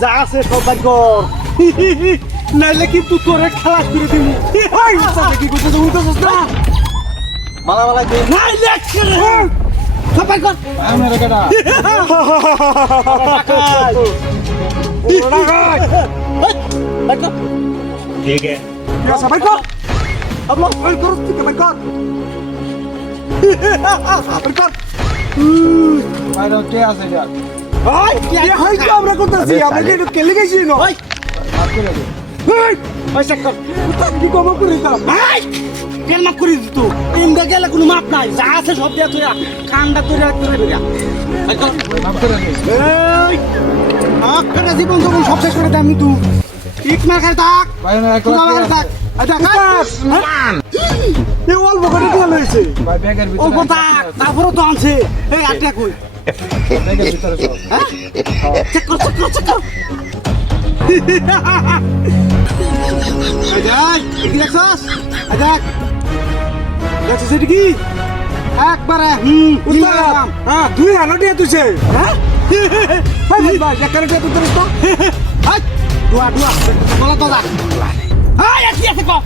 যা আছে সব বাইর কর নাইলে কিন্তু তোরে খালাস করে দিমু ওই সাথে কি করতে উঠতেছস না মালা মালা দে নাইলে সব বাইর কর আমার কেডা ठीक है क्या सब को अब लोग फाइल करो ठीक है कर বাইরে কে আছে যা ভাই কি হয় কি আমরা করতেছি আমরা কি কেলে গেছি না ভাই আপনি লাগে ভাই পয়সা কর তুই কি কম করে দিতা ভাই কেন মাপ করে দিত ইন্দা গেলে কোনো মাপ নাই যা আছে সব দিয়া তুই কান্ডা তুই রাখ করে দিয়া ভাই কর মাফ করে দে এই আকারা জীবন যখন সব শেষ করে দাম তুই ঠিক মার খাই থাক বাইরে এক মার থাক আচ্ছা মান এ অল্প করে দিয়ে লইছে ভাই ব্যাগের ও ভিতরে কথা তারপরে তো আনছে এই আটটা কই ব্যাগের ভিতরে সব হ্যাঁ চেক কর আজাই কি দেখছস আজাই দেখছস এটা কি একবারে উস্তাদ হ্যাঁ তুই আলোটিয়া তুইছে হ্যাঁ ভাই ভাই এখানে কে তুই তো হাই দুয়া বলা তো যা হাই কি আছে কো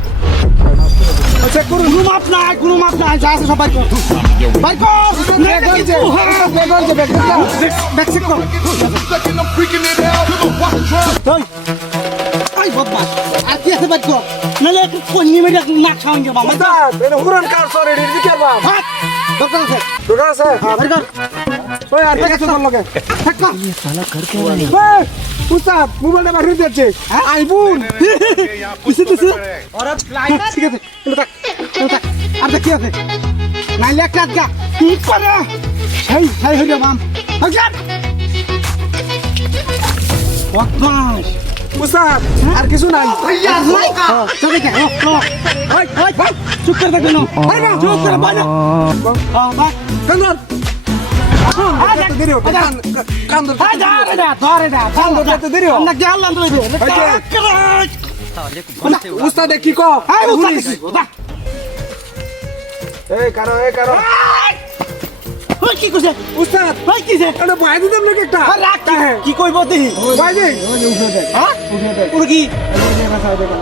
চেক করুন কোনো মাপ নাই যা আছে সব বাইর কর ব্যাগ হইছে ব্যাগ চেক কর এই বদমাস আর কি আছে বাইর কর নালে একটু কন্নি মেরে নাক খাওয়ান যাবা উস্তাদ এটা হুরান কার সরে রেডি কি করবা হাত দরকার আছে দোকান আছে হ্যাঁ বাইর কর ওই আর ব্যাগ আছে তোর লগে চেক কর ভাই উস্তাদ মোবাইলটা বাইরে দিচ্ছে আইফোন দিছে ওরা ঠিক আছে এলো থাক আর কি আছে নাইলে একটা গা কি করে সেই হইলো মাম হাজার বদমাস উস্তাদ আর কিছু নাই চলে কে চুপ করে থাকবে না চুপ করে বাইরে কান্দর দেরি হবে কান্দর দেরি হবে উস্তাদ কি কো এই কারো কি করছে উস্তাদ ভাই কিছে এটা ভাই দিতাম নাকি একটা কি কইব দেখি ভাই দে উঠে দে হ্যাঁ উঠে দে পুরো কি লড়বে না দে দে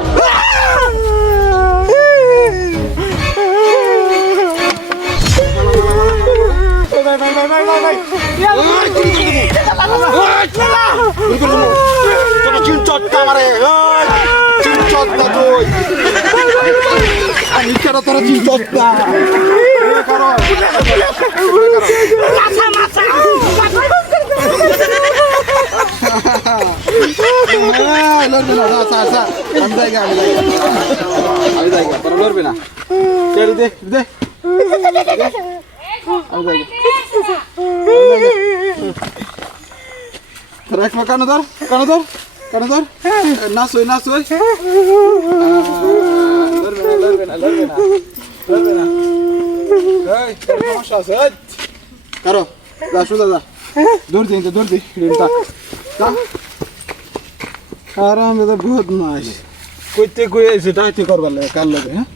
রাখবা কানো ধর নাচ হই লড়বে না এই সমস্যা আছে কারো যা সোজা যা দৌড় দি রিমটা আর আমি তো বহুত মাস কইতে কই এসে ডাইতে করবার লাগে কাল লাগে হ্যাঁ